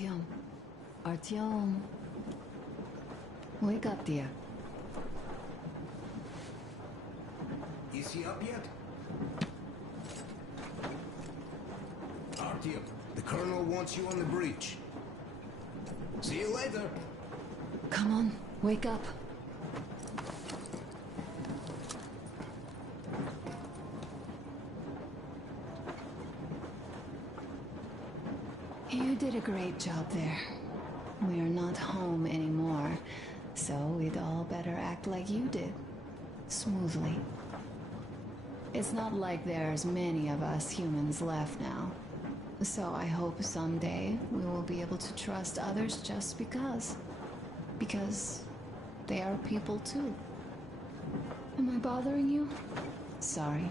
Artyom. Artyom. Wake up, dear. Is he up yet? Artyom, the Colonel wants you on the breach. See you later. Come on, wake up. You did a great job there. We are not home anymore, so we'd all better act like you did. Smoothly. It's not like there's many of us humans left now. So I hope someday we will be able to trust others just because. Because they are people too. Am I bothering you? Sorry,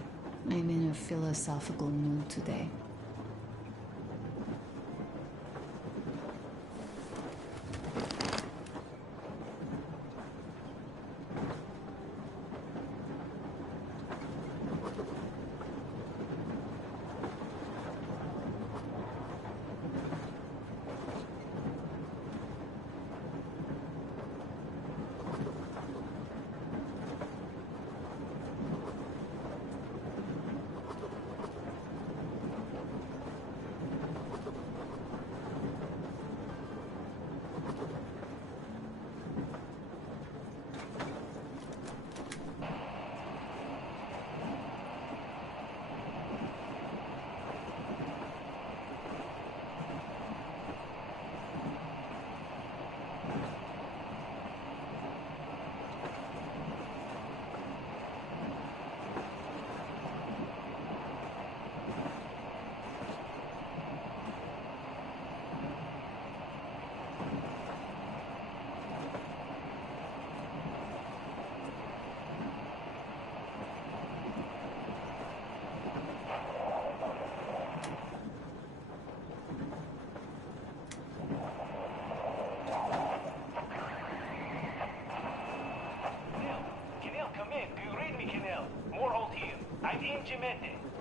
I'm in a philosophical mood today.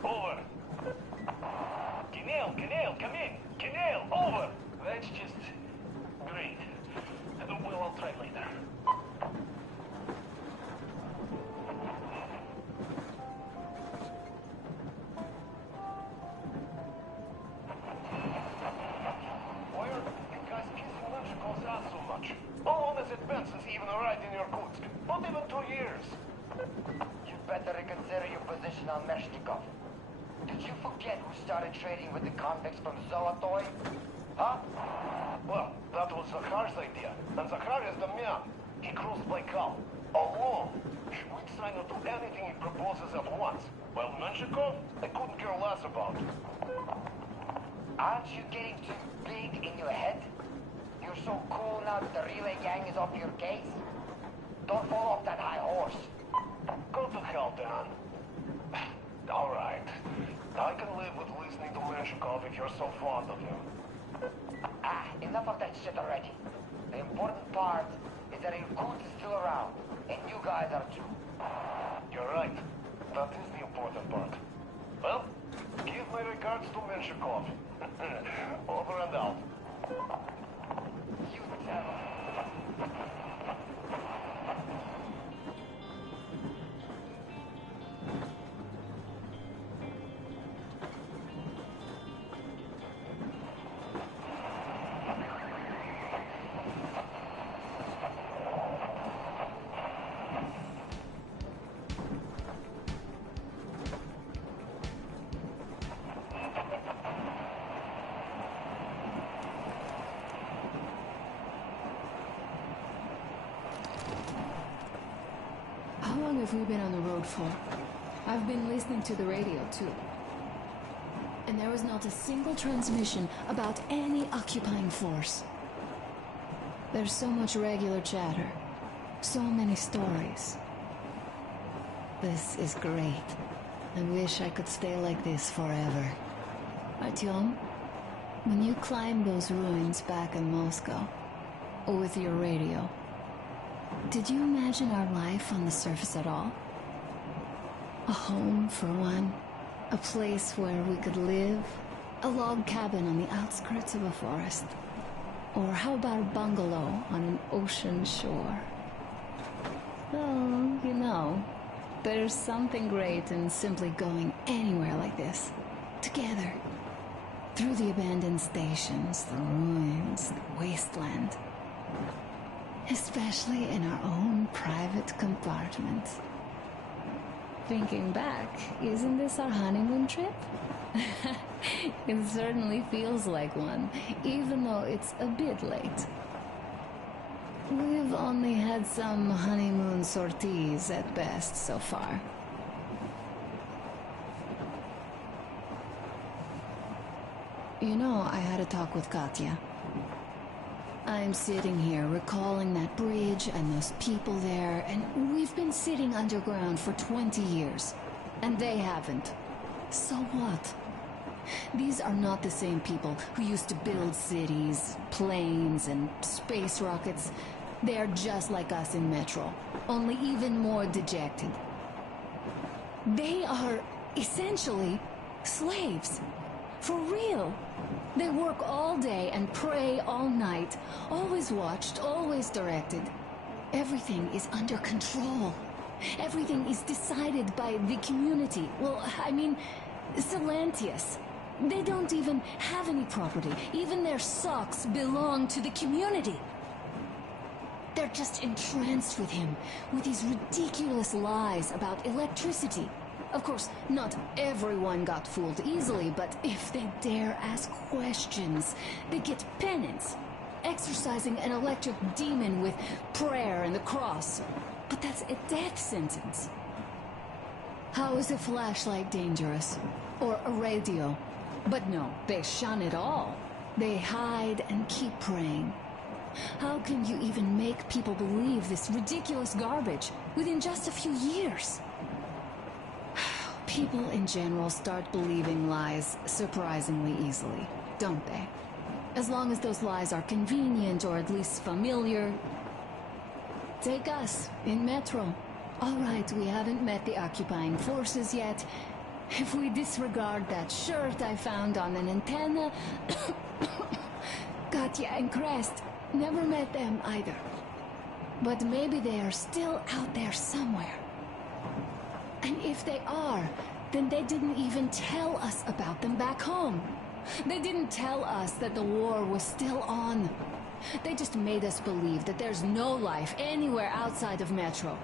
Over. Kenel, come in. Kenel, over. That's just great. Well, I'll try later. Why are you guys kissing Lenshikov's ass so much? How long has it been since he even arrived in Irkutsk? Not even 2 years. You better reconsider your position on Meshnikov. Did you forget who started trading with the convicts from Zolotoy? Huh? Well, that was Zakhar's idea. And Zakhar is the man. He crossed Baikal. Alone. Schmidt will do anything he proposes at once. While Menshikov, I couldn't care less about. Aren't you getting too big in your head? You're so cool now that the relay gang is off your case? Don't fall off that high horse. Go to hell, Dan. All right. I can live with listening to Menshikov if you're so fond of him. Enough of that shit already. The important part is that Irkutsk is still around, and you guys are too. You're right. That is the important part. Well, give my regards to Menshikov. Over and out. You devil. How long have we been on the road for? I've been listening to the radio, too. And there was not a single transmission about any occupying force. There's so much regular chatter. So many stories. This is great. I wish I could stay like this forever. Artyom, when you climbed those ruins back in Moscow, with your radio, did you imagine our life on the surface at all? A home, for one. A place where we could live. A log cabin on the outskirts of a forest. Or how about a bungalow on an ocean shore? Well, you know, there's something great in simply going anywhere like this, together, through the abandoned stations, the ruins, the wasteland. Especially in our own private compartment. Thinking back, isn't this our honeymoon trip? It certainly feels like one, even though it's a bit late. We've only had some honeymoon sorties at best so far. You know, I had a talk with Katya. I'm sitting here recalling that bridge and those people there, and we've been sitting underground for 20 years, and they haven't. So what? These are not the same people who used to build cities, planes, and space rockets. They are just like us in Metro, only even more dejected. They are essentially slaves. For real. They work all day and pray all night, always watched, always directed. Everything is under control. Everything is decided by the community. Well, I mean, Silantius. They don't even have any property. Even their socks belong to the community. They're just entranced with him, with these ridiculous lies about electricity. Of course, not everyone got fooled easily, but if they dare ask questions, they get penance, exorcising an electric demon with prayer and the cross. But that's a death sentence. How is a flashlight dangerous? Or a radio? But no, they shun it all. They hide and keep praying. How can you even make people believe this ridiculous garbage within just a few years? People in general start believing lies surprisingly easily, don't they? As long as those lies are convenient or at least familiar. Take us, in Metro. All right, we haven't met the occupying forces yet. If we disregard that shirt I found on an antenna... Katya and Crest, never met them either. But maybe they are still out there somewhere. And if they are, then they didn't even tell us about them back home. They didn't tell us that the war was still on. They just made us believe that there's no life anywhere outside of Metro.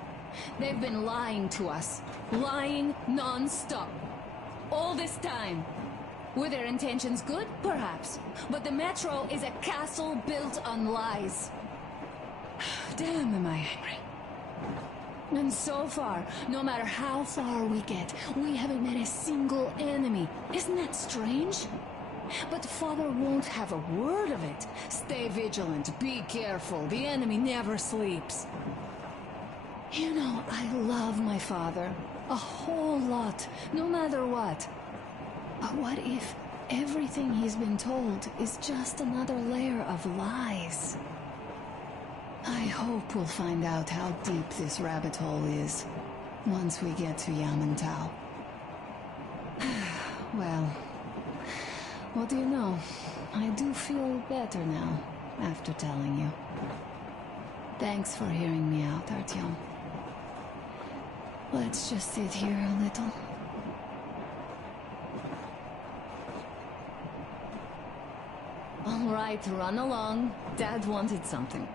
They've been lying to us. Lying non-stop. All this time. Were their intentions good? Perhaps. But the Metro is a castle built on lies. Damn, am I angry. And so far, no matter how far we get, we haven't met a single enemy. Isn't that strange? But Father won't have a word of it. Stay vigilant, be careful, the enemy never sleeps. You know, I love my father. A whole lot, no matter what. But what if everything he's been told is just another layer of lies? I hope we'll find out how deep this rabbit hole is once we get to Yamantau. Well, what do you know? I do feel better now after telling you. Thanks for hearing me out, Artyom. Let's just sit here a little. All right, run along. Dad wanted something.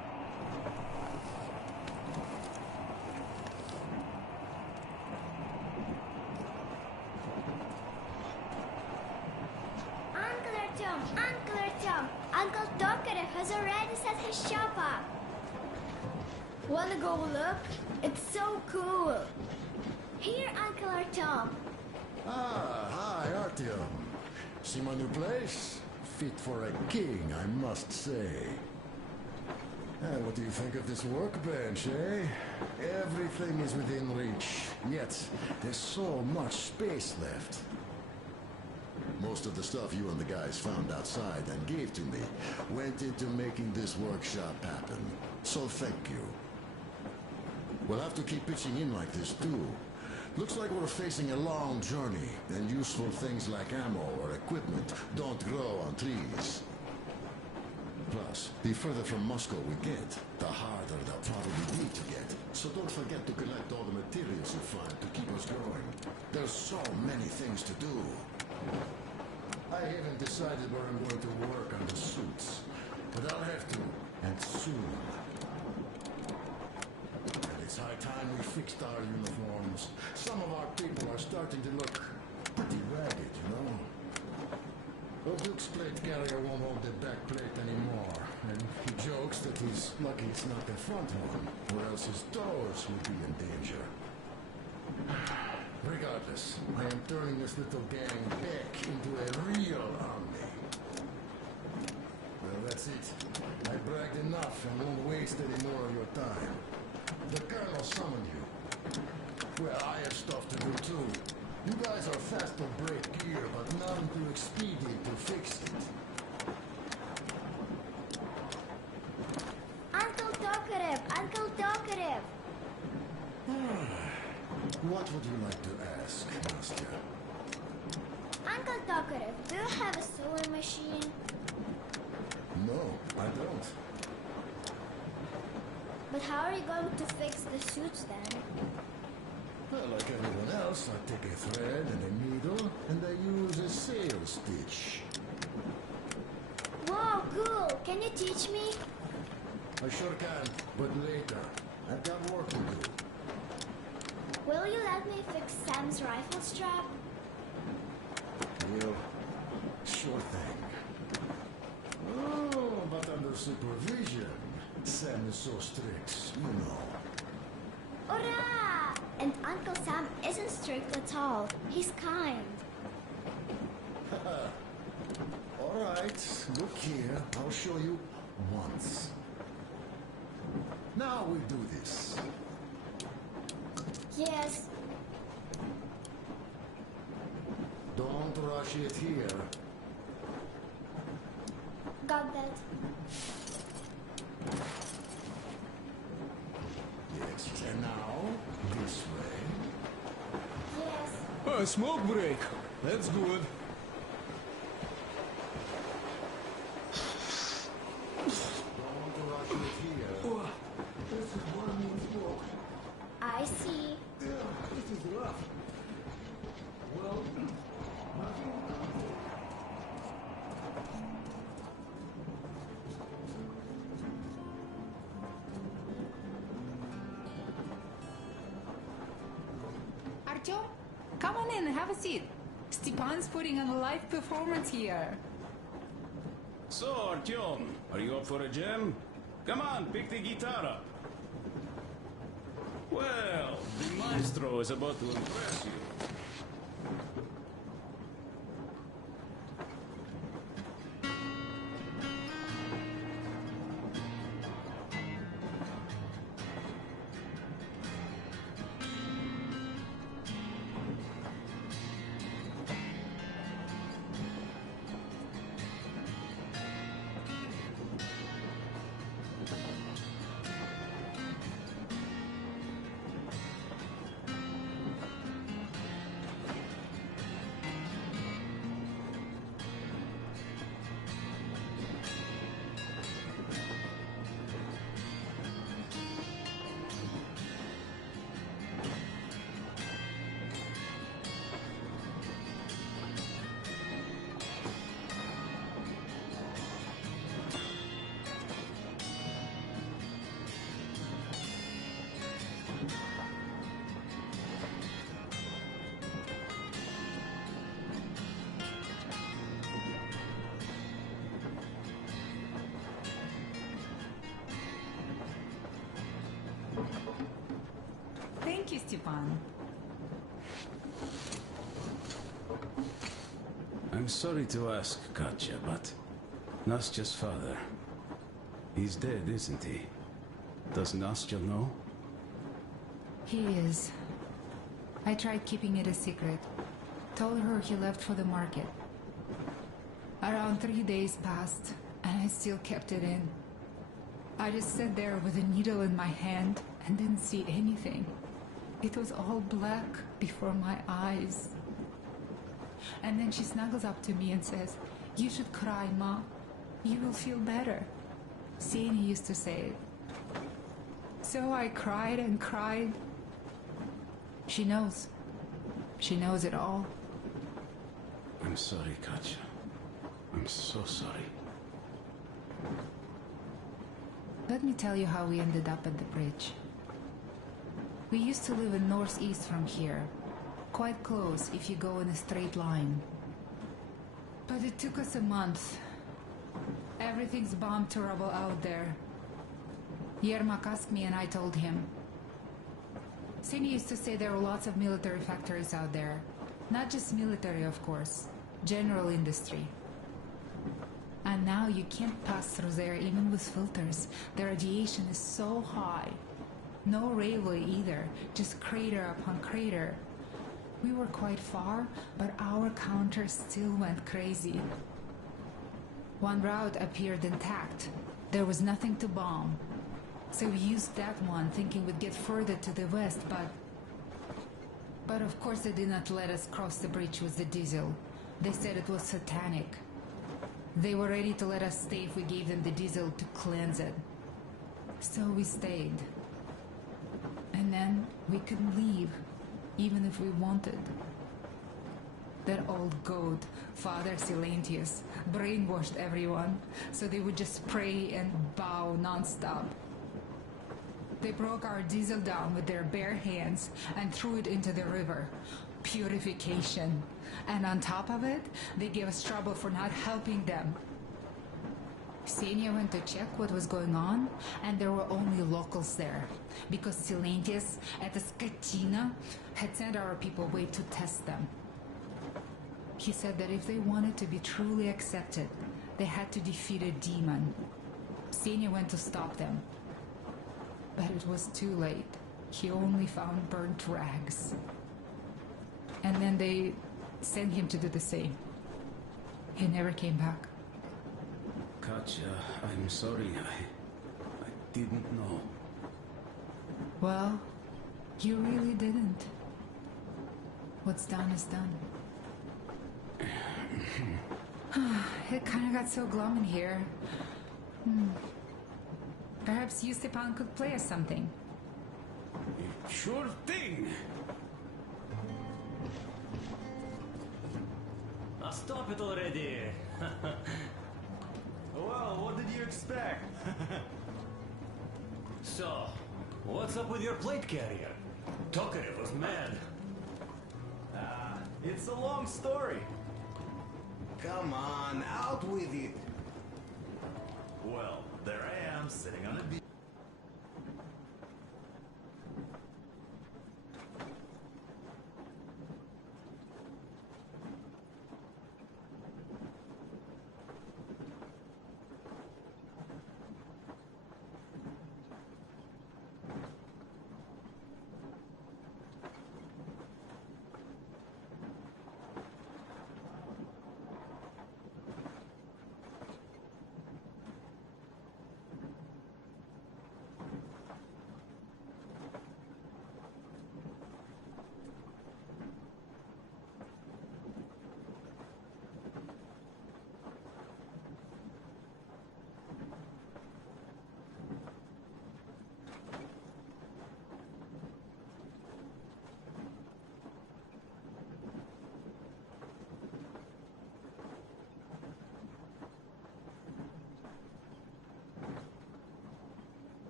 Uncle Artyom, Uncle Tokarev has already set his shop up. Wanna go look? It's so cool. Here, Uncle Artyom. Ah, hi, Artyom. See my new place? Fit for a king, I must say. And what do you think of this workbench, eh? Everything is within reach, yet there's so much space left. Most of the stuff you and the guys found outside and gave to me went into making this workshop happen. So thank you. We'll have to keep pitching in like this too. Looks like we're facing a long journey, and useful things like ammo or equipment don't grow on trees. Plus, the further from Moscow we get, the harder they'll probably be to get. So don't forget to collect all the materials you find to keep us going. There's so many things to do. I haven't decided where I'm going to work on the suits, but I'll have to, and soon. And it's high time we fixed our uniforms. Some of our people are starting to look pretty ragged, you know? The Duke's plate carrier won't hold the back plate anymore, and he jokes that he's lucky it's not the front one, or else his toes would be in danger. Regardless, I am turning this little gang back into a real army. Well, that's it. I bragged enough and won't waste any more of your time. The Colonel summoned you. Well, I have stuff to do too. You guys are fast to break gear, but none too expedient to fix it. Uncle Tokarev! Uncle Tokarev! What would you like to ask, Nastya? Uncle Tokarev, do you have a sewing machine? No, I don't. But how are you going to fix the suits then? Well, like anyone else, I take a thread and a needle, and I use a sail stitch. Whoa, cool! Can you teach me? I sure can, but later. I've got work to do. Will you let me fix Sam's rifle strap? Well, sure thing. Oh, but under supervision. Sam is so strict, you know. Hurrah! And Uncle Sam isn't strict at all. He's kind. All right, look here. I'll show you once. Now we do this. Yes. Don't rush it here. Got that. Yes, and now, this way. Yes. A smoke break. That's good. Don't rush it here. This is one means smoke. I see. This is rough. Well, Artyom, come on in and have a seat. Stepan's putting on a live performance here. So, Artyom, are you up for a jam? Come on, pick the guitar up. Well, the maestro is about to impress you. Thank you, Stepan. I'm sorry to ask, Katya, but Nastya's father, he's dead, isn't he? Does Nastya know? He is. I tried keeping it a secret. Told her he left for the market. Around 3 days passed, and I still kept it in. I just sat there with a needle in my hand and didn't see anything. It was all black before my eyes. And then she snuggles up to me and says, "You should cry, Ma. You will feel better." Sienna used to say it. So I cried and cried. She knows. She knows it all. I'm sorry, Katja. I'm so sorry. Let me tell you how we ended up at the bridge. We used to live in northeast from here. Quite close if you go in a straight line. But it took us a month. Everything's bombed to rubble out there. Yermak asked me and I told him. Sini used to say there were lots of military factories out there. Not just military, of course. General industry. And now you can't pass through there even with filters. The radiation is so high. No railway either, just crater upon crater. We were quite far, but our counter still went crazy. One route appeared intact. There was nothing to bomb. So we used that one, thinking we'd get further to the west, but of course they did not let us cross the bridge with the diesel. They said it was satanic. They were ready to let us stay if we gave them the diesel to cleanse it. So we stayed. And then we couldn't leave, even if we wanted. That old goat, Father Silentius, brainwashed everyone, so they would just pray and bow non-stop. They broke our diesel down with their bare hands and threw it into the river. Purification. And on top of it, they gave us trouble for not helping them. Xenia went to check what was going on, and there were only locals there, because Silentius at the Skatina had sent our people away to test them. He said that if they wanted to be truly accepted, they had to defeat a demon. Xenia went to stop them. But it was too late. He only found burnt rags. And then they sent him to do the same. He never came back. Katja, I'm sorry. I didn't know. Well, you really didn't. What's done is done. It kind of got so glum in here. Perhaps you, Stepan, could play us something. Sure thing! Stop it already! Well, what did you expect? So, what's up with your plate carrier? Tokarev was mad. It's a long story. Come on, out with it. Well, there I am, sitting on a beach.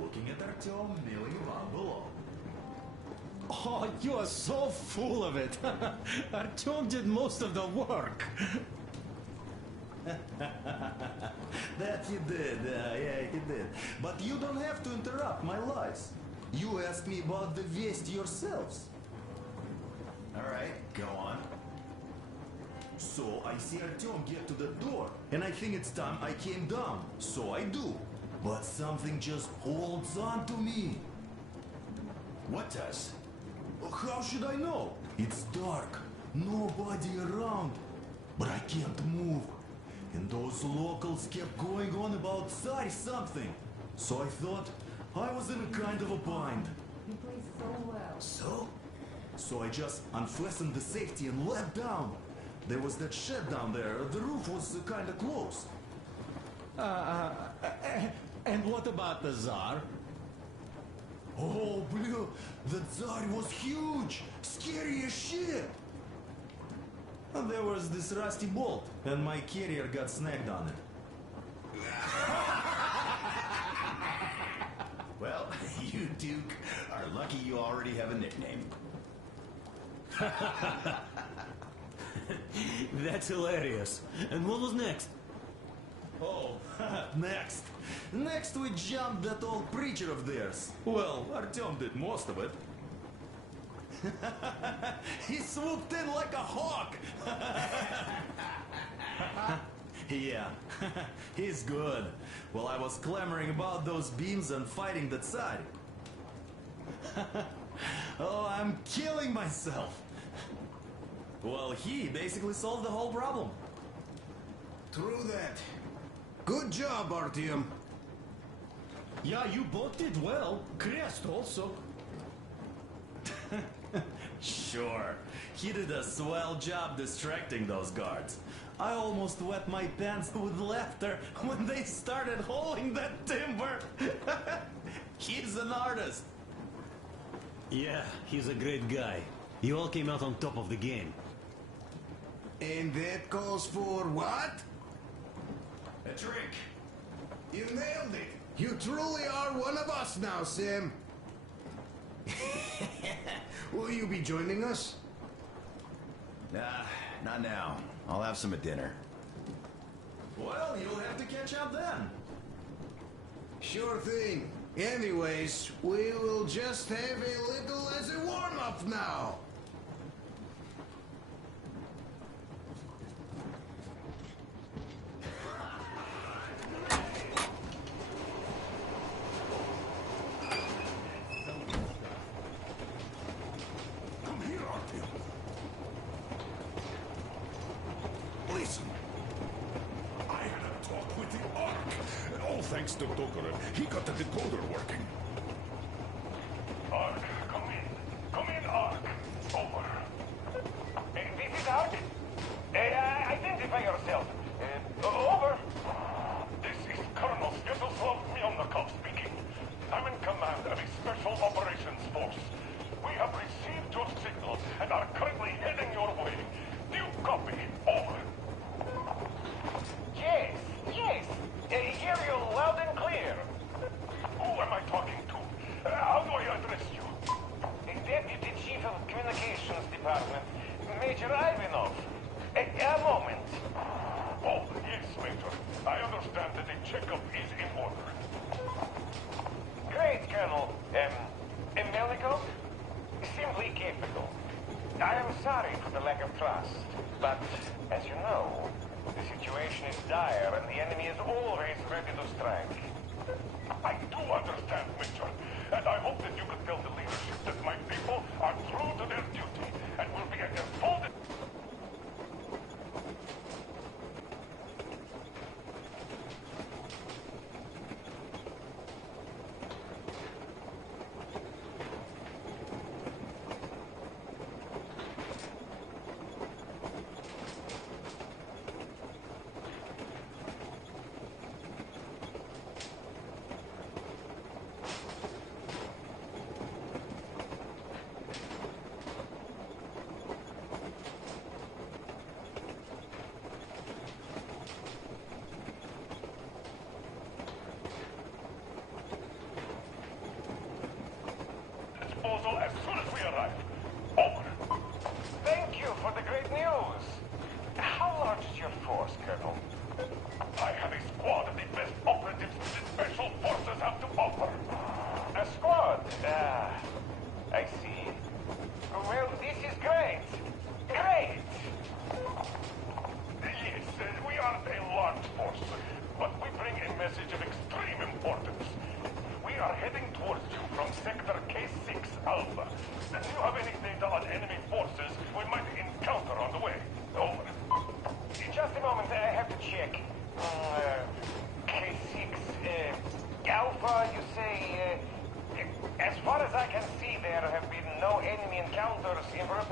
looking at Artyom milling around below. Oh, you are so full of it. Artyom did most of the work. That he did, yeah, he did. But you don't have to interrupt my lies. You asked me about the Vest yourselves. Alright, go on. So I see Artyom get to the door, and I think it's time I came down. So I do. But something just holds on to me. What does? How should I know? It's dark, nobody around. But I can't move. And those locals kept going on about Tsar something. So I thought I was in a kind of a bind. You play so well. So I just unfastened the safety and leapt down. There was that shed down there. The roof was kind of close. And what about the Tsar? Oh, blue, the Tsar was huge, scary as shit. And there was this rusty bolt, and my carrier got snagged on it. Well, you, Duke, are lucky you already have a nickname. That's hilarious. And what was next? Oh, next. Next we jumped that old preacher of theirs. Well, Artyom did most of it. He swooped in like a hawk. Yeah, he's good. Well, I was clamoring about those beams and fighting the Tsar. Oh, I'm killing myself. Well, he basically solved the whole problem. True that. Good job, Artyom. Yeah, you both did well. Crest also. Sure, he did a swell job distracting those guards. I almost wet my pants with laughter when they started hauling that timber. He's an artist. Yeah, he's a great guy. You all came out on top of the game. And that calls for what? A drink. You nailed it. You truly are one of us now, Sam. Will you be joining us? Nah, not now. I'll have some at dinner. Well, you'll have to catch up then. Sure thing. Anyways, we will just have a little as a warm-up now. Come here, Artyom. Listen. I had a talk with the Ark, and all thanks to Tokarev, he got the decoder working. Ark, come in. Come in, Ark. Over. This is Ark. Identify yourself. Over. This is Colonel Svetoslav Melnikov speaking. I'm in command of a special operations force. We have received your signal and are currently heading your way. Do you copy? Over. Yes, yes. Hear you loud and clear. Who am I talking to? How do I address you? Deputy Chief of Communications Department, Major Ivanov. A moment. Oh, yes, Major. I understand that a checkup is in order. Great, Colonel. Melnikov? Simply capable. I am sorry for the lack of trust, but as you know, the situation is dire and the enemy is always ready to strike. I do understand, Major, and I hope that you can tell the leadership that my people are true to their duty and will be at their full...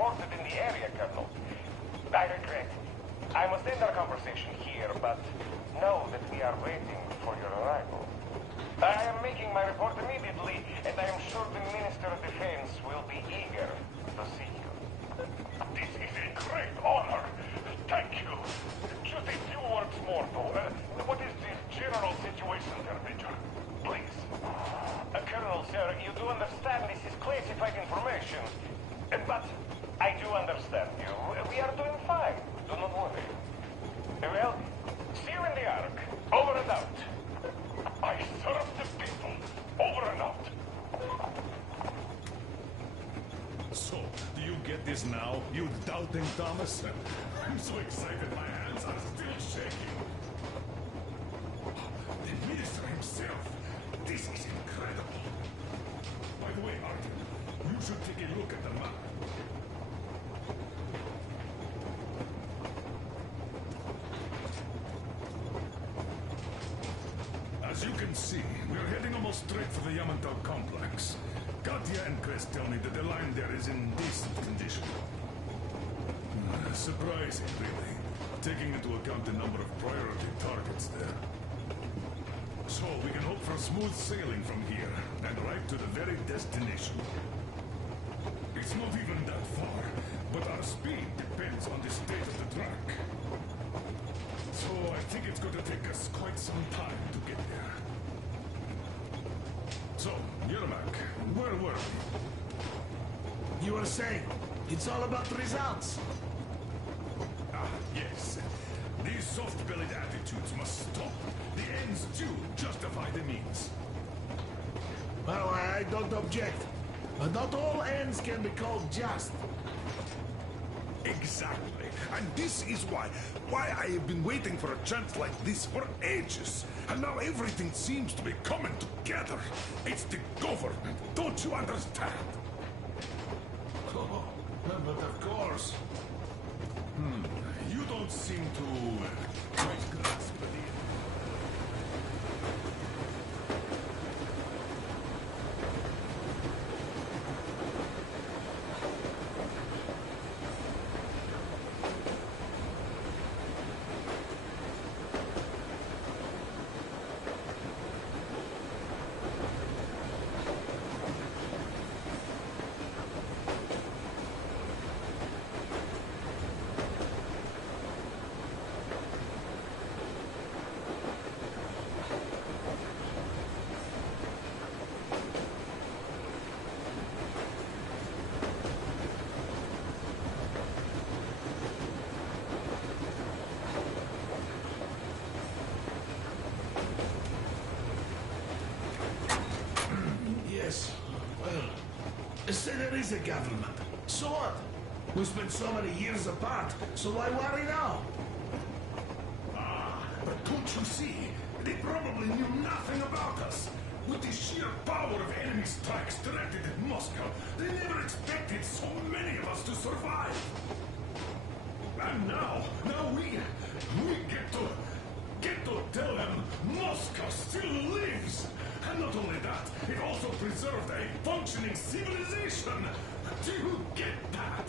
reported in the area, Colonel. I regret. I must end our conversation here, but know that we are waiting for your arrival. I am making my report immediately, and I am sure the Minister of Defense will be eager to see you. This is a great honor. Thank you. Just a few words more, though. What is the general situation there, Major? Please. Colonel, sir, you do understand this is classified information. But I do understand you. We are doing fine. Do not worry. Well, see you in the Ark. Over and out. I serve the people. Over and out. So, do you get this now, you doubting Thomas? I'm so excited my hands are still shaking. The Minister himself. This is incredible. By the way, Arthur, you should take a look at the map. As you can see, we're heading almost straight for the Yamantau complex. Katya and Crest tell me that the line there is in decent condition. Surprising, really, taking into account the number of priority targets there. So, we can hope for smooth sailing from here, and right to the very destination. It's not even that far, but our speed depends on the state of the track. So, I think it's going to take us quite some time to get there. So, Yermak, where were we? You were saying, it's all about results. Ah, yes. These soft-bellied attitudes must stop. The ends do justify the means. Well, I don't object. But not all ends can be called just. Exactly. And this is why I have been waiting for a chance like this for ages. And now everything seems to be coming together. It's the government. Don't you understand? Oh, but of course. You don't seem to quite grasp it. Yes. Well, say there is a government. So what? We spent so many years apart, so why worry now? But don't you see? They probably knew nothing about us. With the sheer power of enemy strikes directed at Moscow, they never expected so many of us to survive. And now we get to tell them Moscow still lives. And not only that, it also preserved a functioning civilization. Do you get that?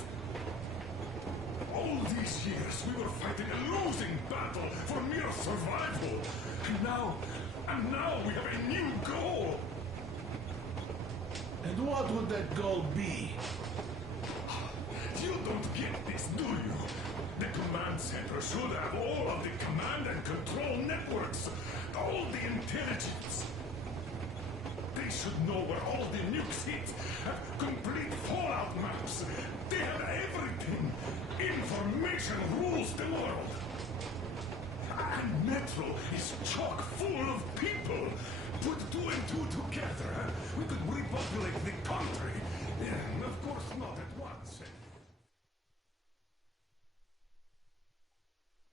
All these years we were fighting a losing battle for mere survival. And now we have a new goal. And what would that goal be? You don't get this, do you? The command center should have all of the command and control networks, all the intelligence. They should know where all the nukes hit, have complete fallout maps. They have everything. Information rules the world. And Metro is chock full of people. Put two and two together, we could repopulate the country. And of course not at once.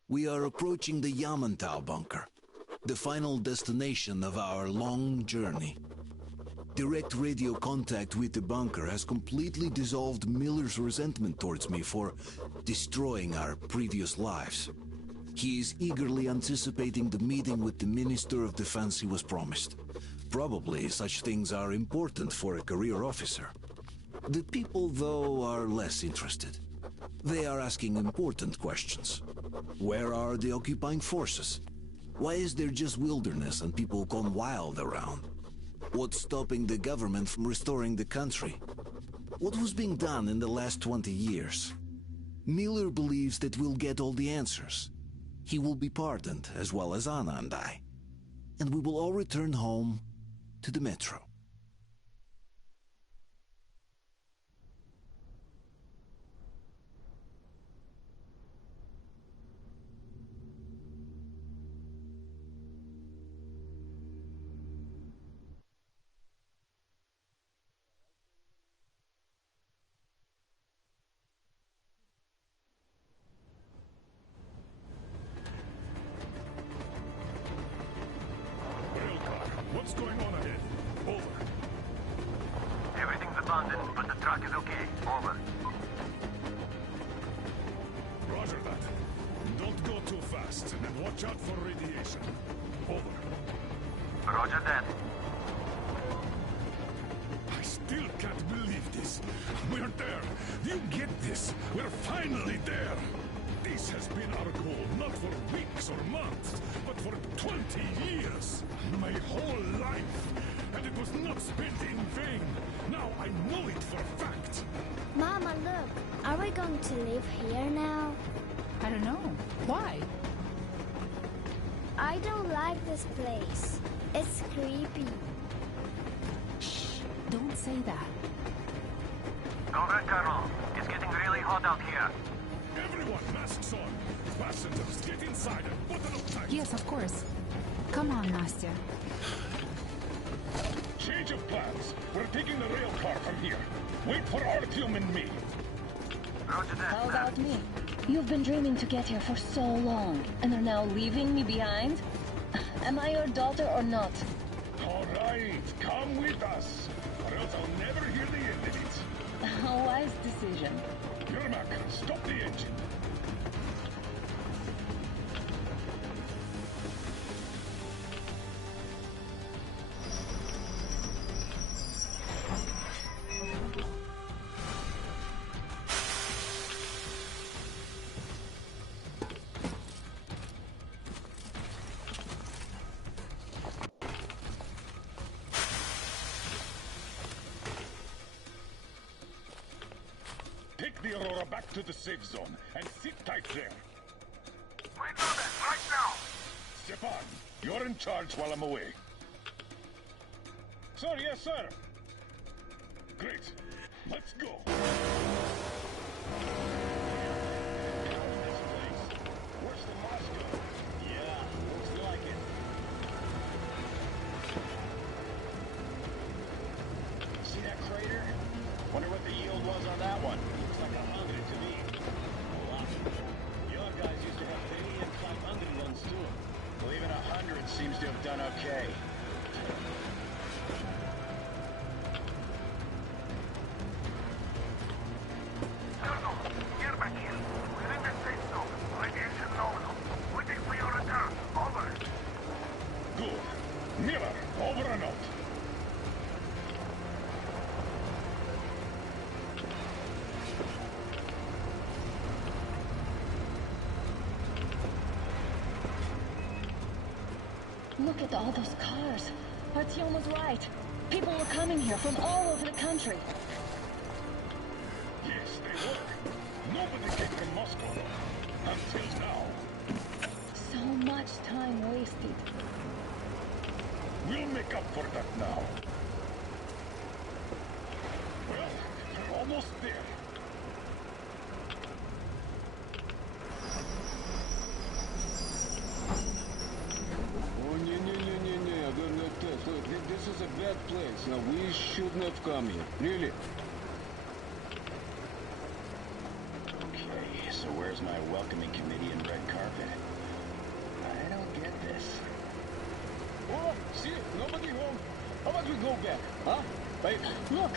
We are approaching the Yamantau bunker, the final destination of our long journey. Direct radio contact with the bunker has completely dissolved Miller's resentment towards me for destroying our previous lives. He is eagerly anticipating the meeting with the Minister of Defense he was promised. Probably such things are important for a career officer. The people, though, are less interested. They are asking important questions. Where are the occupying forces? Why is there just wilderness and people gone wild around? What's stopping the government from restoring the country? What was being done in the last 20 years? Miller believes that we'll get all the answers. He will be pardoned, as well as Anna and I. And we will all return home to the Metro. What's going on ahead? Over. Everything's abandoned, but the truck is okay. Over. Roger that. Don't go too fast, and watch out for radiation. Over. Roger that. I still can't believe this. We're there. You get this? We're finally there. This has been our goal, not for weeks or months, but for 20 years. My whole life. And it was not spent in vain. Now I know it for a fact. Mama, look. Are we going to live here now? I don't know. Why? I don't like this place. It's creepy. Shh. Don't say that. Over, Colonel. It's getting really hot out here. Everyone, masks on. Passengers, get inside and button up tight. Yes, of course. Come on, Nastya. Change of plans. We're taking the rail car from here. Wait for Artyom and me. Roger that. How about me? You've been dreaming to get here for so long, and are now leaving me behind? Am I your daughter or not? All right, come with us, or else I'll never hear the end of it. A wise decision. Yermak, stop the engine. Take the Aurora back to the safe zone and sit tight there. We do that right now. Stepan, you're in charge while I'm away. Sir, yes, sir. Great. Let's go. Worse than Moscow. Yeah, looks like it. See that crater? Wonder what the yield was on that one. Looks like 100 to me. A lot. Your guys used to have 80 and 500 runs too. Well, even 100 seems to have done okay. Colonel, get back here. We're in the safe zone. Radiation nominal. Waiting for your return. Over. Good. Miller, over and out. Look at all those cars. Artyom was right. People were coming here from all over the country. Yes, they were. Nobody came from Moscow. Until now. So much time wasted. We'll make up for that now. Well, we're almost there. Oh, look, this is a bad place. Now, we shouldn't have come here. Really. Okay, so where's my welcoming committee and red carpet? I don't get this. Oh, see, nobody home. How about we go back, huh? Wait. Look.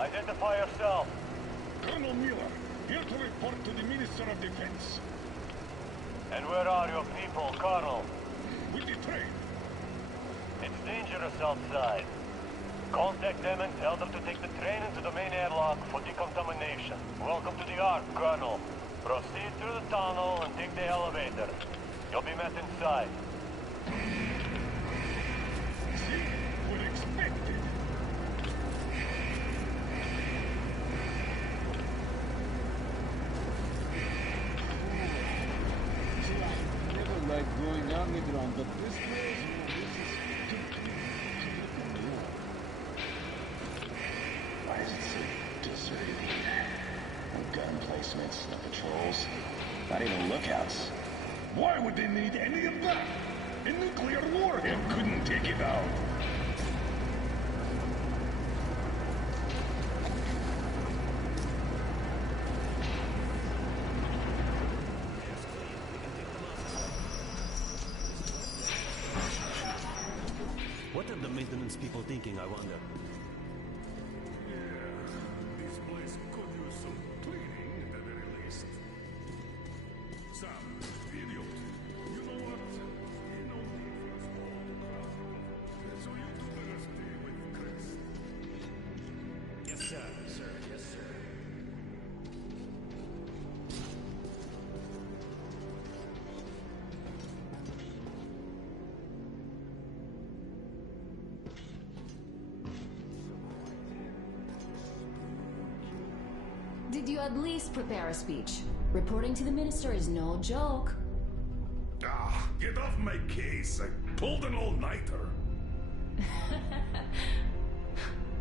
Identify yourself. Colonel Colonel Miller, here to report to the Minister of Defense. And where are your people, Colonel? With the train. It's dangerous outside. Contact them and tell them to take the train into the main airlock for decontamination. Welcome to the Ark, Colonel. Proceed through the tunnel and take the elevator. You'll be met inside. See? We're expected. I never liked going underground, but this place, this is Why does it say deserted? No gun placements, no patrols, not even lookouts. Why would they need any of that? A nuclear warhead couldn't take it out. What are the maintenance people thinking, I wonder? This place could use some cleaning at the very least. Sam, idiot. You know what? You know me first of all. So you two better stay with Chris. Yes, sir. Sir, yes, sir. Did you at least prepare a speech? Reporting to the minister is no joke. Ah, get off my case. I pulled an all-nighter.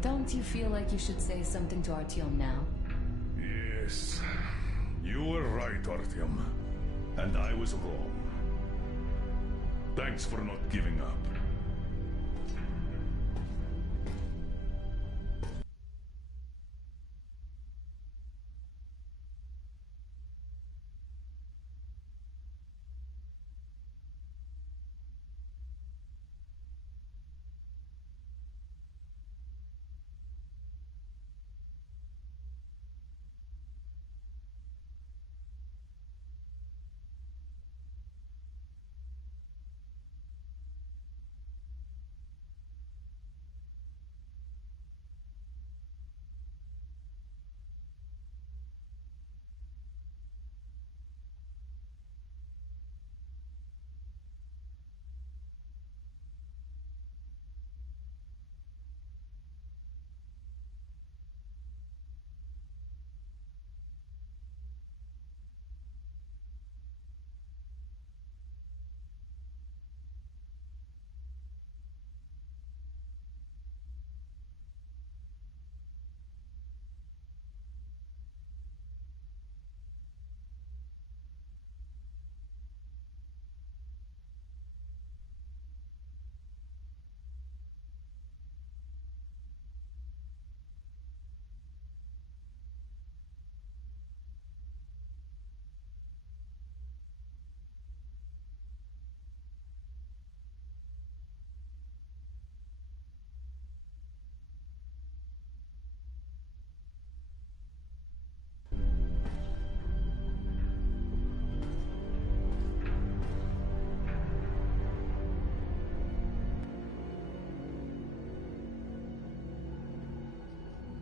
Don't you feel like you should say something to Artyom now? Yes. You were right, Artyom. And I was wrong. Thanks for not giving up.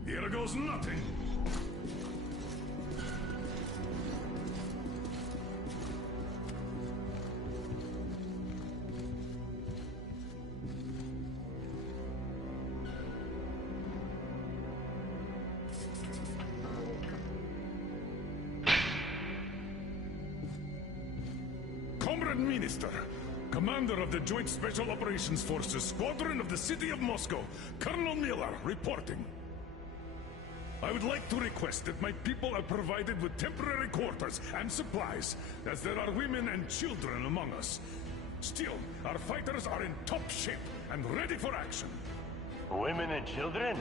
Here goes nothing. Comrade Minister, Commander of the Joint Special Operations Forces, Squadron of the City of Moscow, Colonel Miller, reporting. I would like to request that my people are provided with temporary quarters and supplies, as there are women and children among us. Still, our fighters are in top shape and ready for action. Women and children?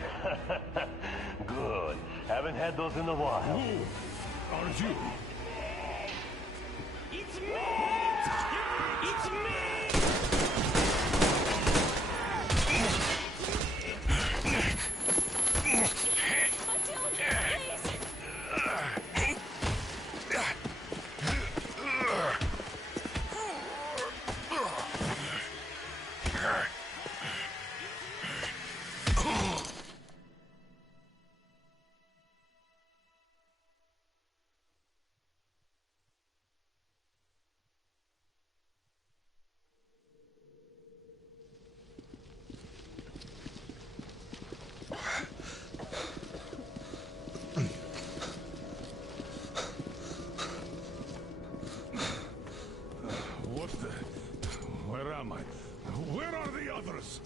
Good. Haven't had those in a while. Who are you? It's me! It's me! others?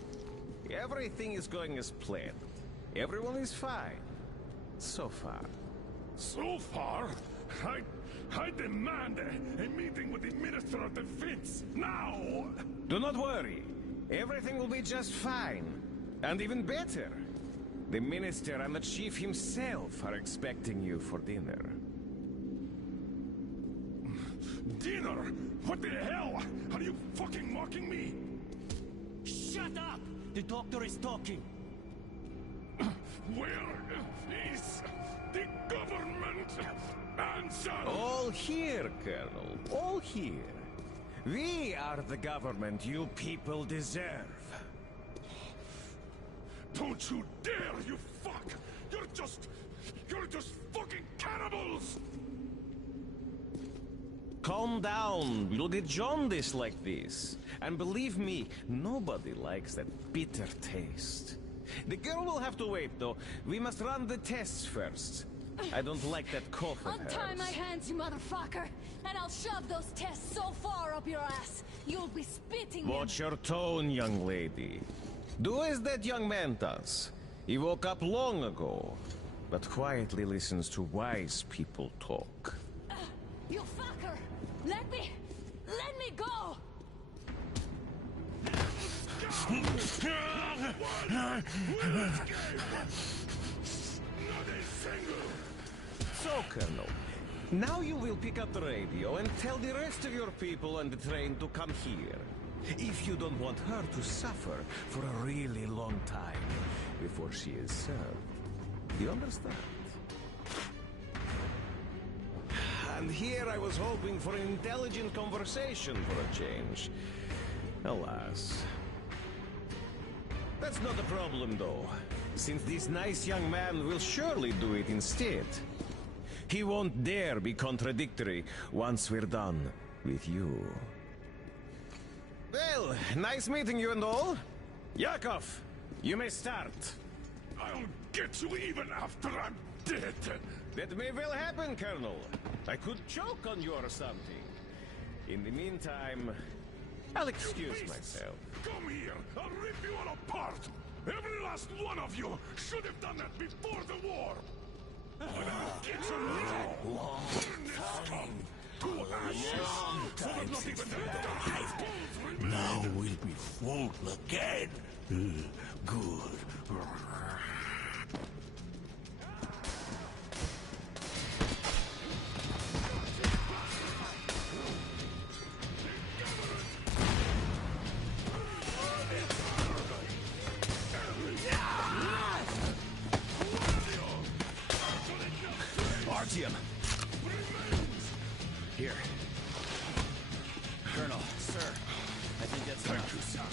Everything is going as planned. Everyone is fine. So far. So far, I demand a meeting with the Minister of Defense, now! Do not worry. Everything will be just fine. And even better. The Minister and the Chief himself are expecting you for dinner. Dinner? What the hell? Are you fucking mocking me? Shut up! The doctor is talking. Where is the government? Answer! All here, Colonel. All here. We are the government you people deserve. Don't you dare, you fuck! You're just fucking cannibals! Calm down. We'll get jaundice like this. And believe me, nobody likes that bitter taste. The girl will have to wait, though. We must run the tests first. I don't like that cough of hers. Untie my hands, you motherfucker! And I'll shove those tests so far up your ass, you'll be spitting them. Watch your tone, young lady. Do as that young man does. He woke up long ago, but quietly listens to wise people talk. You fucker! Let me go! So, Colonel, now you will pick up the radio and tell the rest of your people on the train to come here. If you don't want her to suffer for a really long time before she is served. You understand? And here I was hoping for an intelligent conversation for a change. Alas. That's not a problem, though, since this nice young man will surely do it instead. He won't dare be contradictory once we're done with you. Well, nice meeting you and all. Yakov, you may start. I'll get you even after I'm dead. That may well happen, Colonel. I could choke on you or something. In the meantime, I'll excuse myself. Come here! I'll rip you all apart! Every last one of you should have done that before the war! And I'll get you now! Long time. To ashes! So that not even the bones remain! Now we'll be full again. Good. Artyom. Here. Colonel, sir. I think that's Thank you, son.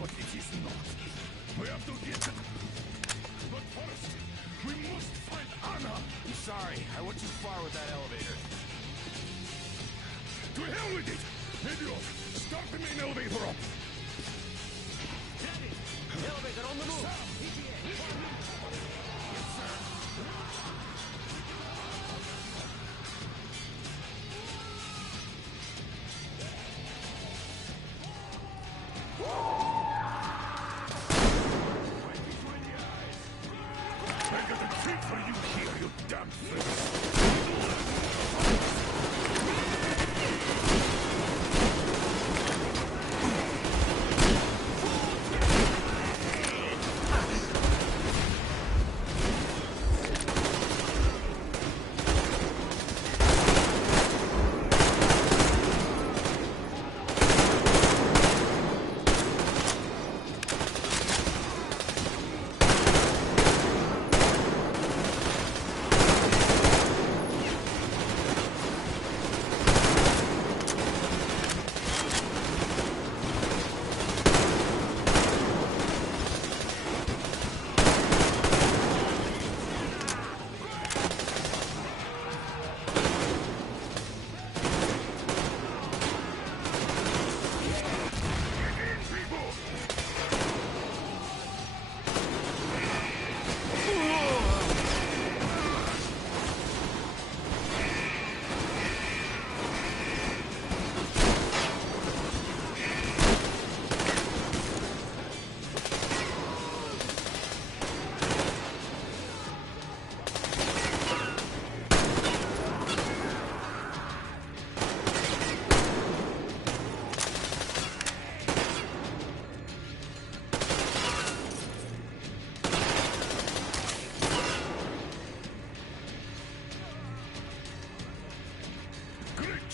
But it is not. We have to get it. But first, we must find Anna. I'm sorry. I went too far with that elevator. To hell with it! Idiot! Start the main elevator up! Daddy! Elevator on the move! ETA! Yes, sir. I got a treat for you here, you damn thing!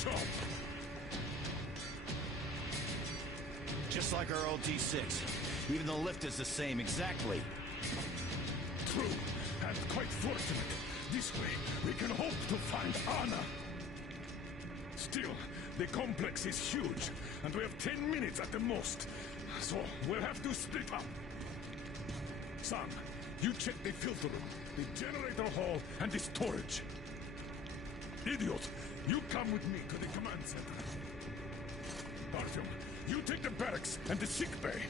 job. Just like our old T6. Even the lift is the same, exactly. True, and quite fortunate. This way, we can hope to find Anna. Still, the complex is huge, and we have 10 minutes at the most. So, we'll have to split up. Sam, you check the filter room, the generator hall, and the storage. Idiot, you come with me to the command center. Artyom, you take the barracks and the sick bay.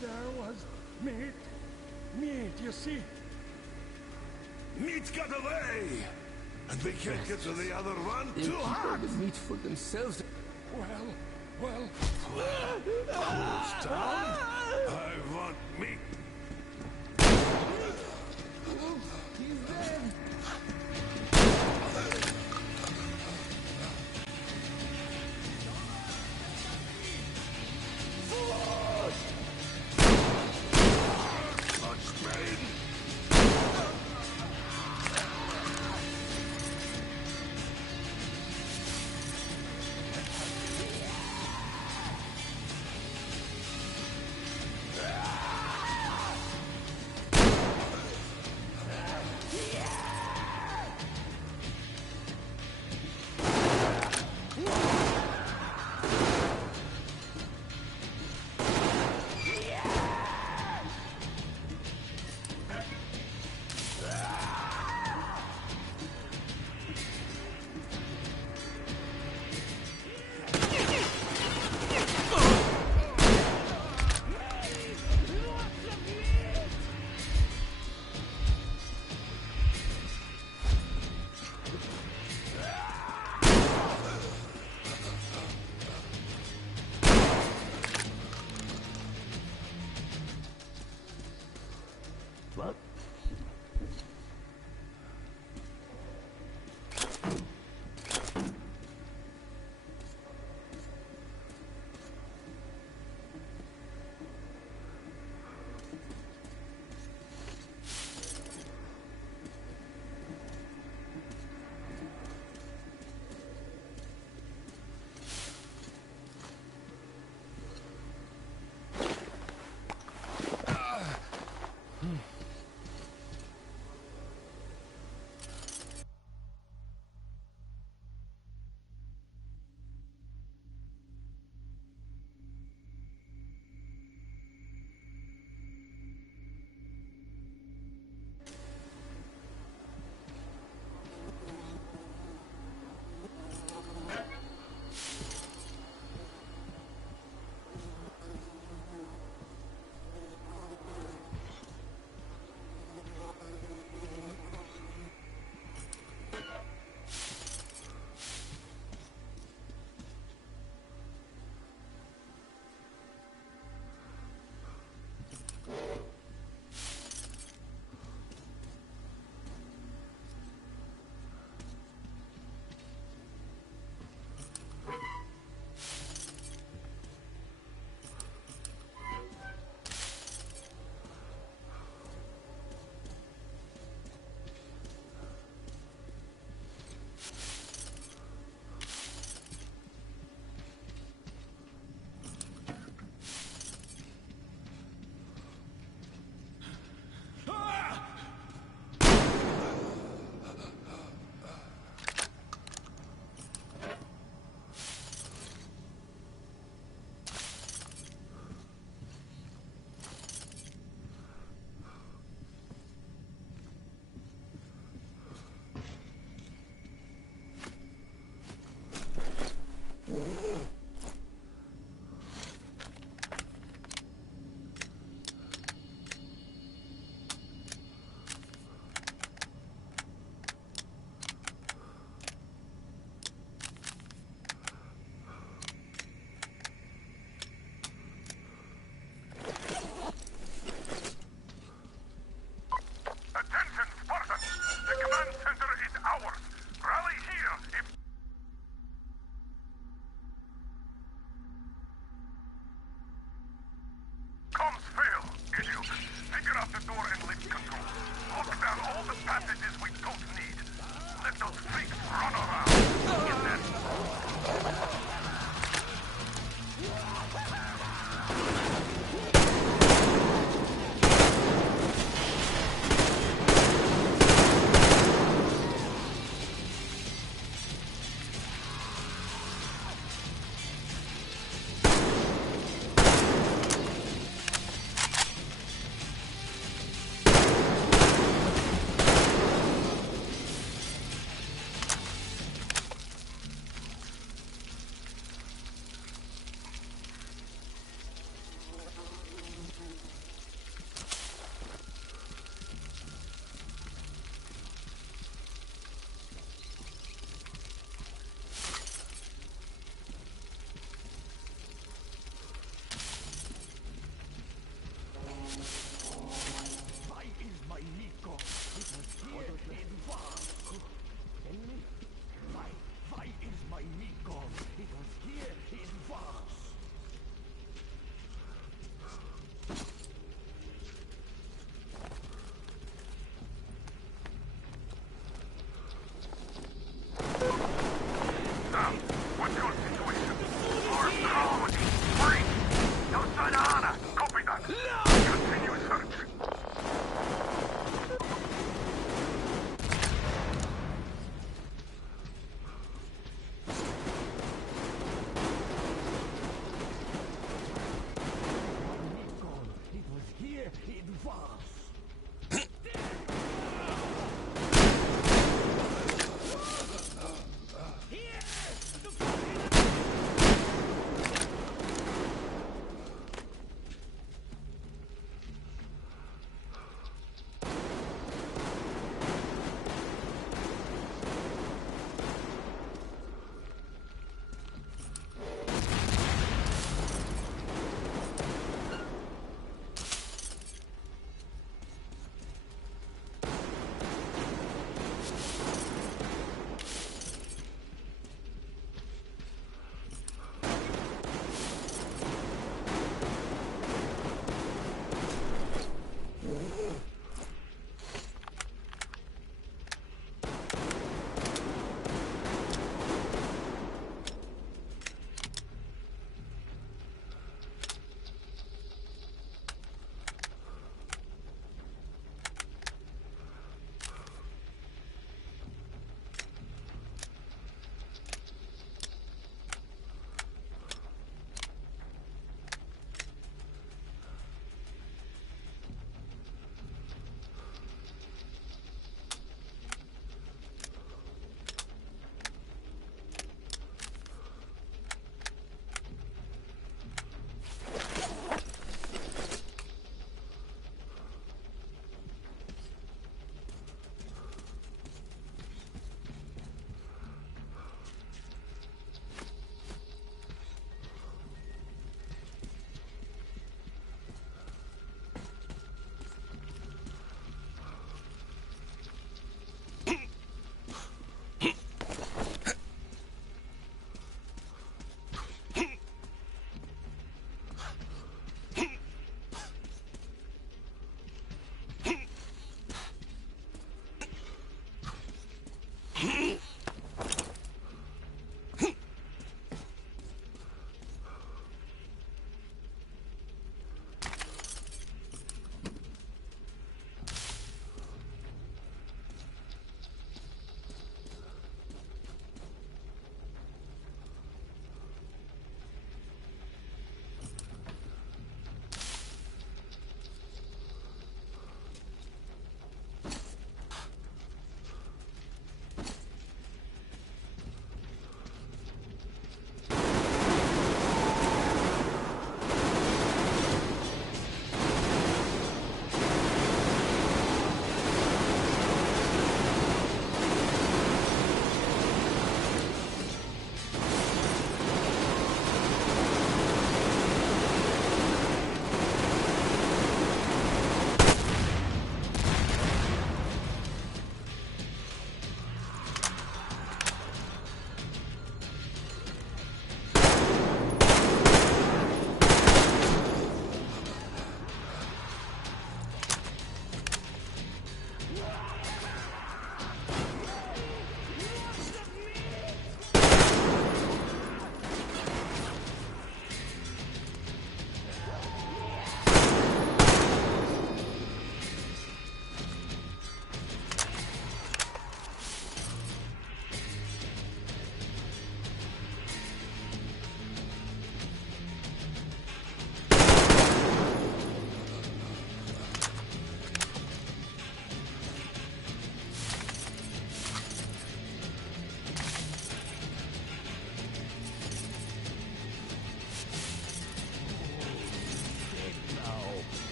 there was meat. Meat, you see? Meat got away! And we can't get to the other one They too keep all hard! the meat for themselves. Well... Close down? I want meat. He's dead. What?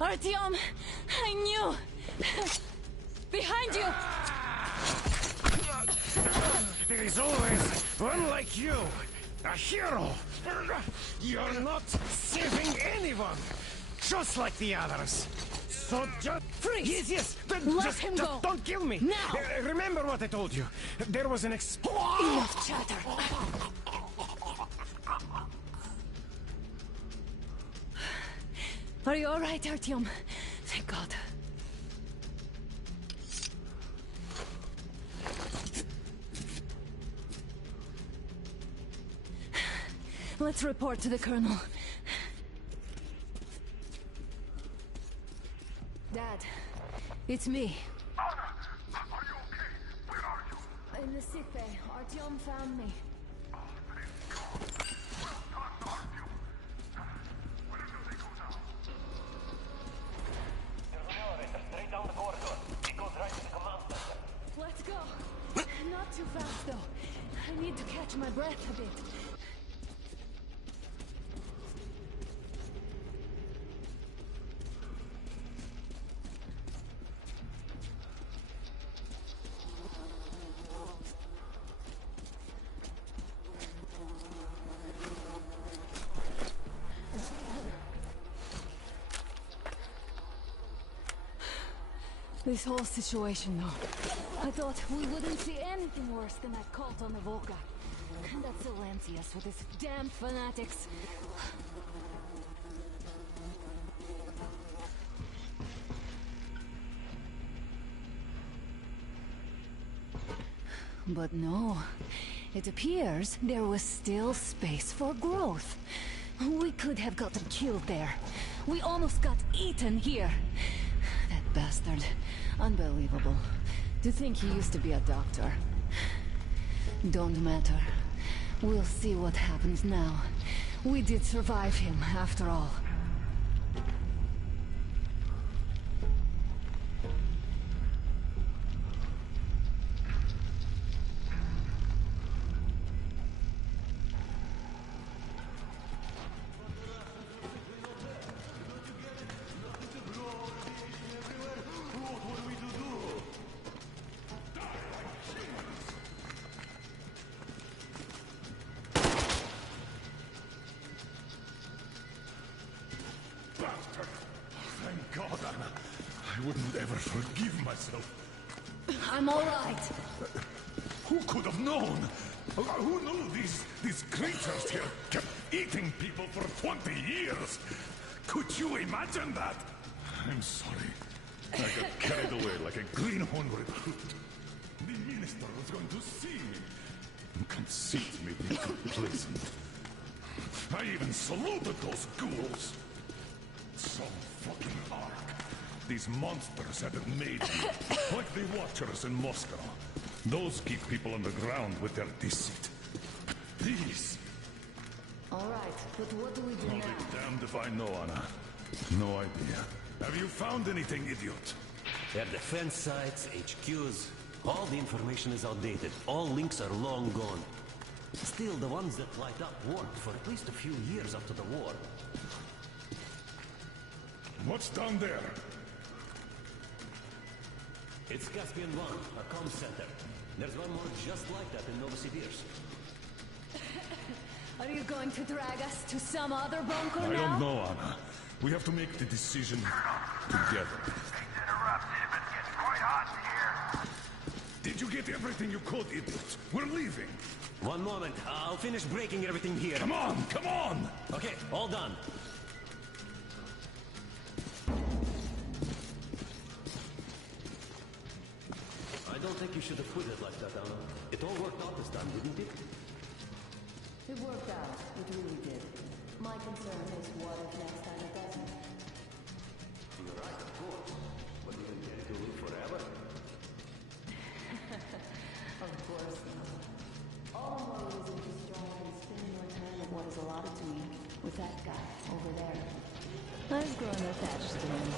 Artyom, I knew! Behind you! There is always one like you, a hero. You're not saving anyone, just like the others. So just freeze. Yes. Let him go. Don't kill me. Now. Remember what I told you. There was an Enough chatter. Are you all right, Artyom? Thank God. Let's report to the Colonel. Dad, it's me. Are you okay? Where are you? In the sick bay. Artyom found me. There's an elevator straight down the corridor. It goes right to the command center. Let's go. Not too fast, though. I need to catch my breath a bit. This whole situation, though. I thought we wouldn't see anything worse than that cult on the Volga. And that Silencius with his damn fanatics. But no. It appears there was still space for growth. We could have gotten killed there. We almost got eaten here. That bastard. Unbelievable. To think he used to be a doctor. Don't matter. We'll see what happens now. We did survive him, after all. Thank God, Anna. I wouldn't ever forgive myself. I'm all right. Who could have known? Who knew these creatures here kept eating people for 20 years? Could you imagine that? I'm sorry. I got carried away like a greenhorn recruit. The minister was going to see me. Conceit made me complacent. I even saluted those ghouls. Some fucking ark. These monsters had it made me. Like the Watchers in Moscow. Those keep people on the ground with their deceit. But these... All right, but what do we do I'll now? be damned if I know, Anna. No idea. Have you found anything, idiot? Their defense sites, HQs, all the information is outdated. All links are long gone. Still, the ones that light up worked for at least a few years after the war. What's down there? It's Caspian 1, a comm center. There's one more just like that in Novosibirsk. Are you going to drag us to some other bunker I now? don't know, Anna. We have to make the decision together. Did you get everything you could, idiot? We're leaving. One moment, I'll finish breaking everything here. Come on, come on! Okay, all done. I don't think you should have put it like that, Anna. It all worked out this time, didn't it? It worked out. It really did. My concern is what if next time it doesn't? You're right, of course. But you intend to live forever? Of course not. All more reason to strive and spend more time than what is allotted to me with that guy over there. I've grown attached to him.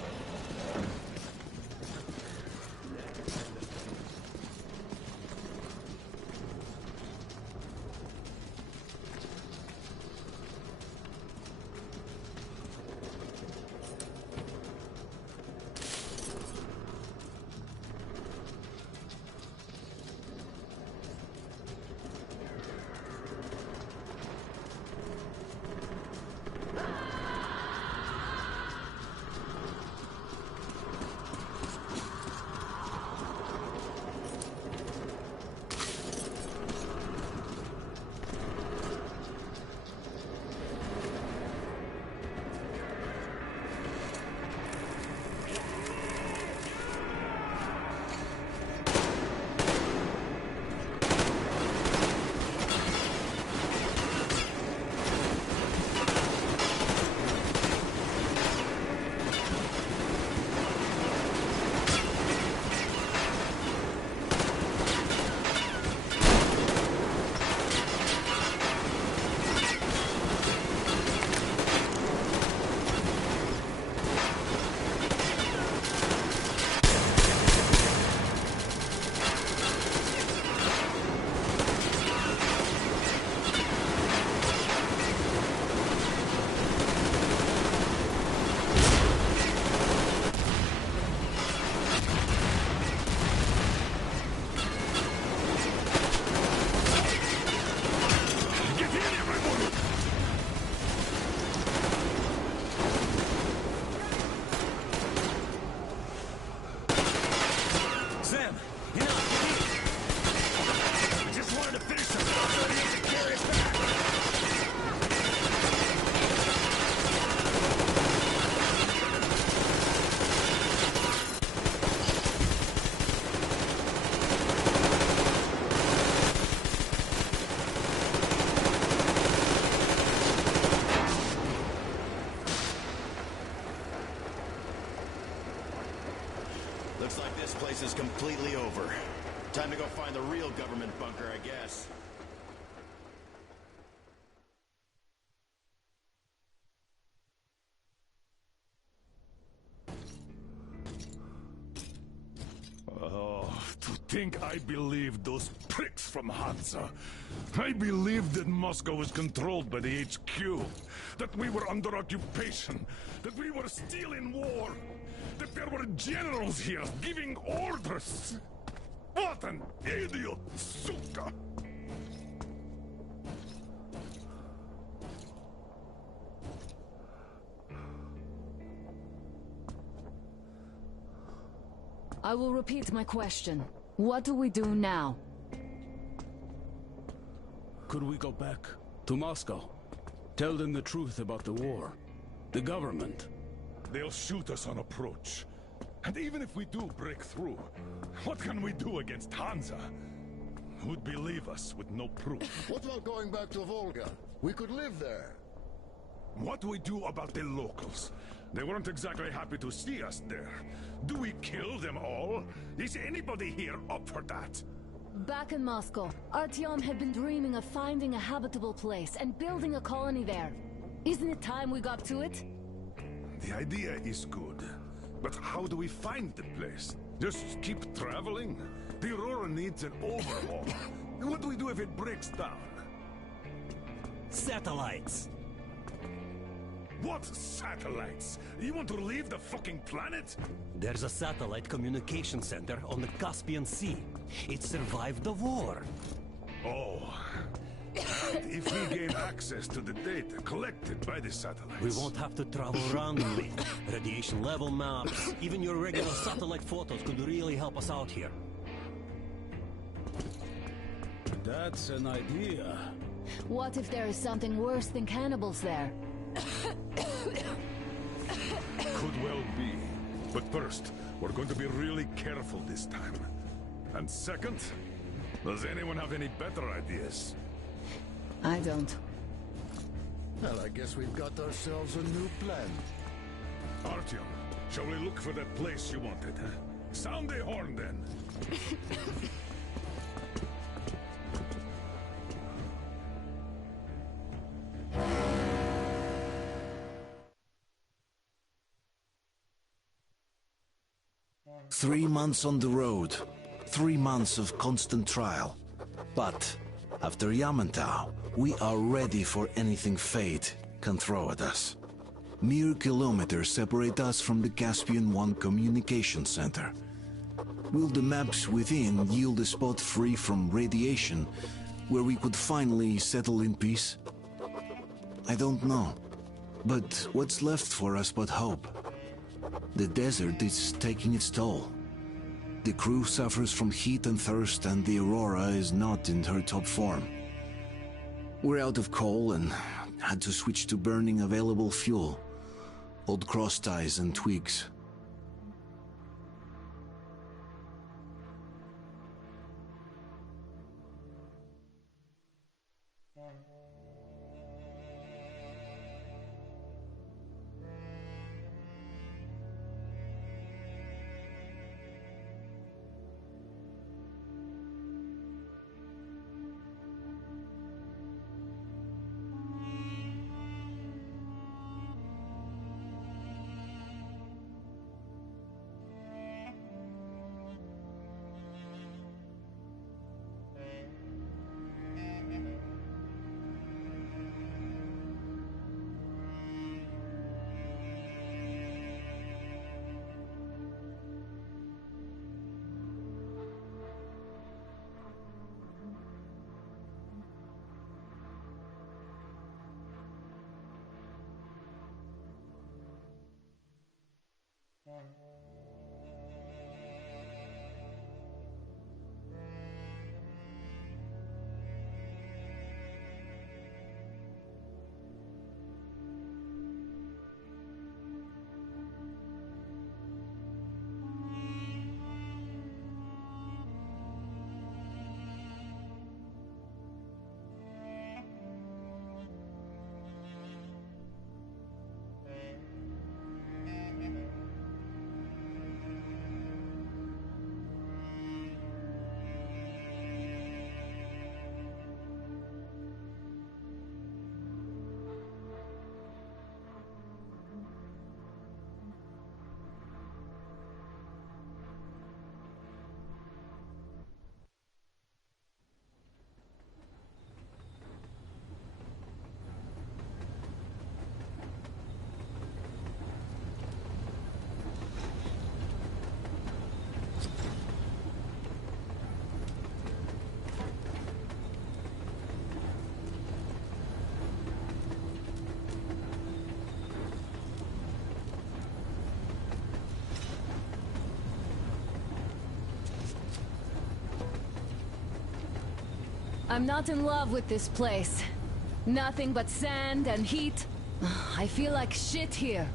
this is completely over. Time to go find the real government bunker, I guess. Oh, to think I believed those pricks from Hansa. I believed that Moscow was controlled by the HQ, that we were under occupation, that we were still in war, that there were generals here giving orders. What an idiot, suka! I will repeat my question. What do we do now? Could we go back to Moscow? Tell them the truth about the war. The government. They'll shoot us on approach. And even if we do break through, what can we do against Hansa? Who'd believe us with no proof? What about going back to Volga? We could live there. What do we do about the locals? They weren't exactly happy to see us there. Do we kill them all? Is anybody here up for that? Back in Moscow, Artyom had been dreaming of finding a habitable place and building a colony there. Isn't it time we got to it? The idea is good. But how do we find the place? Just keep traveling? The Aurora needs an overhaul. What do we do if it breaks down? Satellites! What satellites? You want to leave the fucking planet? There's a satellite communication center on the Caspian Sea. It survived the war. Oh. And if we gain access to the data collected by the satellites... We won't have to travel randomly. Radiation level maps, even your regular satellite photos could really help us out here. That's an idea. What if there is something worse than cannibals there? Could well be. But first, we're going to be really careful this time. And second, does anyone have any better ideas? I don't. Well, I guess we've got ourselves a new plan. Artyom, shall we look for that place you wanted, huh? Sound the horn, then. 3 months on the road, 3 months of constant trial. But after Yamantau, we are ready for anything fate can throw at us. Mere kilometers separate us from the Caspian One communication center. Will the maps within yield a spot free from radiation where we could finally settle in peace? I don't know. But what's left for us but hope? The desert is taking its toll. The crew suffers from heat and thirst, and the Aurora is not in her top form. We're out of coal and had to switch to burning available fuel. Old cross ties and twigs. I'm not in love with this place. Nothing but sand and heat. I feel like shit here.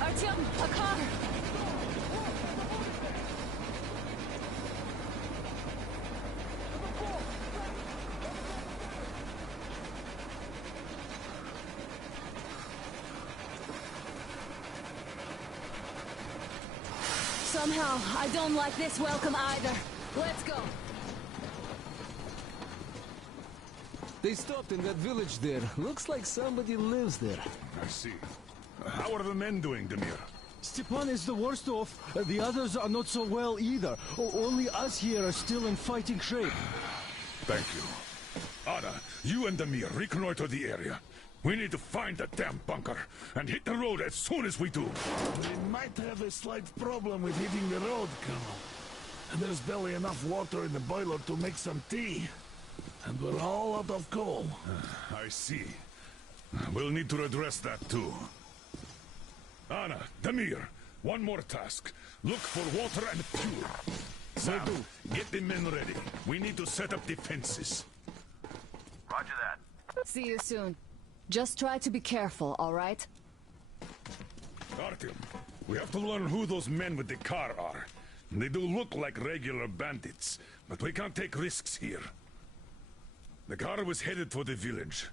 Artyom, a car! Somehow, I don't like this welcome either. Let's go. They stopped in that village there. Looks like somebody lives there. I see. How are the men doing, Demir? Stepan is the worst off. The others are not so well either. Only us here are still in fighting shape. Thank you. Anna, you and Demir reconnoiter the area. We need to find the damn bunker and hit the road as soon as we do. We might have a slight problem with hitting the road, Colonel. There's barely enough water in the boiler to make some tea. And we're all out of coal. I see. We'll need to address that too. Anna, Demir, one more task. Look for water and fuel. Sam, get the men ready. We need to set up defenses. Roger that. See you soon. Just try to be careful, all right? Artyom, we have to learn who those men with the car are. They do look like regular bandits, but we can't take risks here. The car was headed for the village.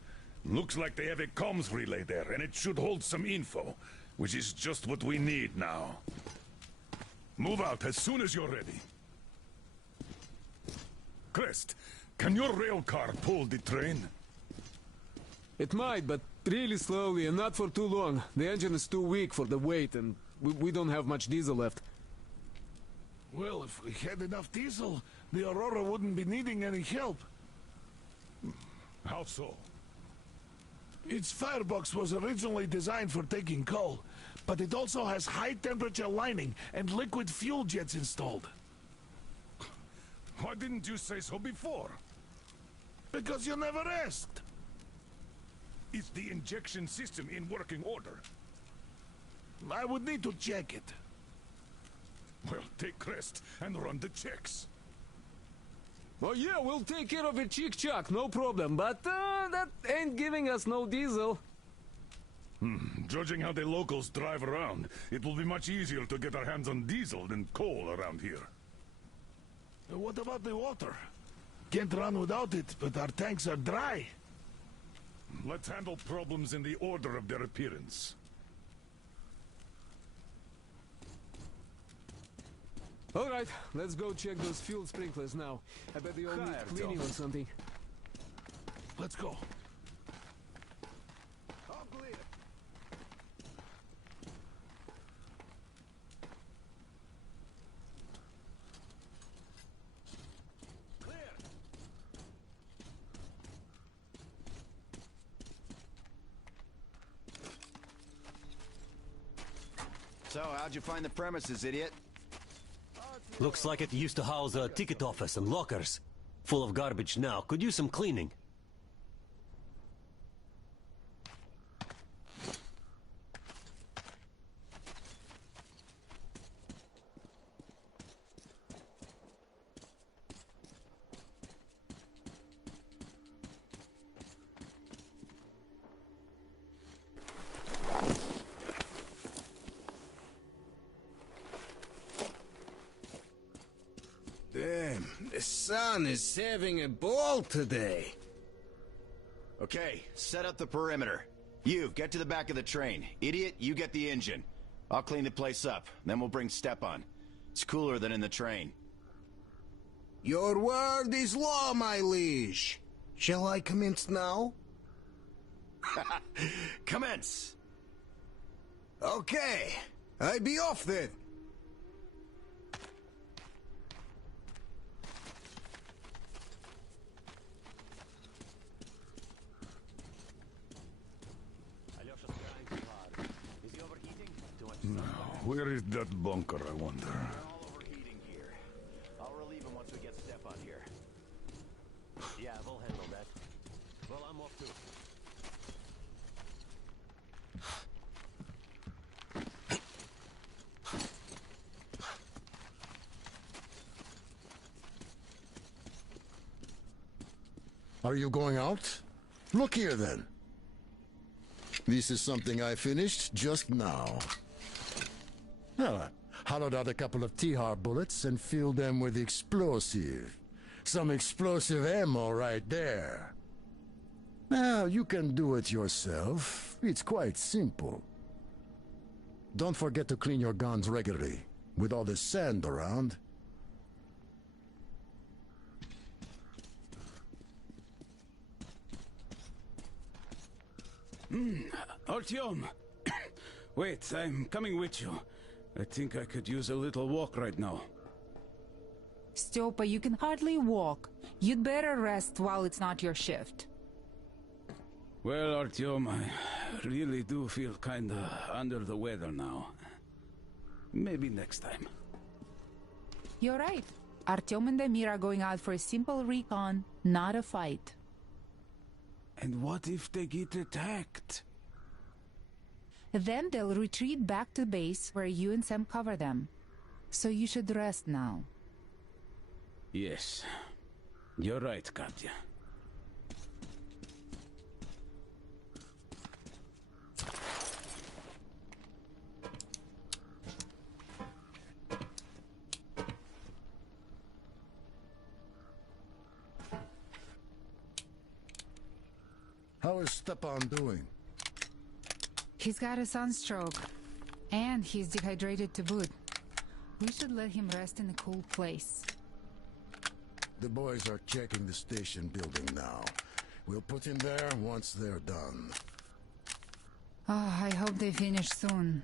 Looks like they have a comms relay there, and it should hold some info, which is just what we need now. Move out as soon as you're ready. Crest, can your rail car pull the train? It might, but really slowly and not for too long. The engine is too weak for the weight, and we don't have much diesel left. Well, if we had enough diesel, the Aurora wouldn't be needing any help. How so? Its firebox was originally designed for taking coal, but it also has high-temperature lining and liquid fuel jets installed. Why didn't you say so before? Because you never asked. Is the injection system in working order? I would need to check it. Well, take Crest and run the checks. Oh yeah, we'll take care of it, chick-chock, no problem. But that ain't giving us no diesel. Judging how the locals drive around, it will be much easier to get our hands on diesel than coal around here. What about the water? Can't run without it, but our tanks are dry. Let's handle problems in the order of their appearance. All right, let's go check those fuel sprinklers now. I bet they all need cleaning or something. Let's go. All clear. So, how'd you find the premises, idiot? Looks like it used to house a ticket office and lockers. Full of garbage now. Could use some cleaning. Damn, the sun is having a ball today. Okay, set up the perimeter. You, get to the back of the train. Idiot, you get the engine. I'll clean the place up, then we'll bring Stepan. It's cooler than in the train. Your word is law, my liege. Shall I commence now? Commence! Okay, I be off then. Where is that bunker, I wonder? All overheating here. I'll relieve him once we get Stepan here. Yeah, we'll handle that. Well, I'm off too. Are you going out? Look here, then. This is something I finished just now. Well, I hollowed out a couple of T-Har bullets and filled them with explosive. Some explosive ammo right there. Now, you can do it yourself. It's quite simple. Don't forget to clean your guns regularly. With all this sand around. Artyom! Wait, I'm coming with you. I think I could use a little walk right now. Styopa, you can hardly walk. You'd better rest while it's not your shift. Well, Artyom, I really do feel kinda under the weather now. Maybe next time. You're right. Artyom and Damir are going out for a simple recon, not a fight. And what if they get attacked? Then they'll retreat back to base where you and Sam cover them. So you should rest now. Yes. You're right, Katya. How is Stepan doing? He's got a sunstroke. And he's dehydrated to boot. We should let him rest in a cool place. The boys are checking the station building now. We'll put him there once they're done. Oh, I hope they finish soon.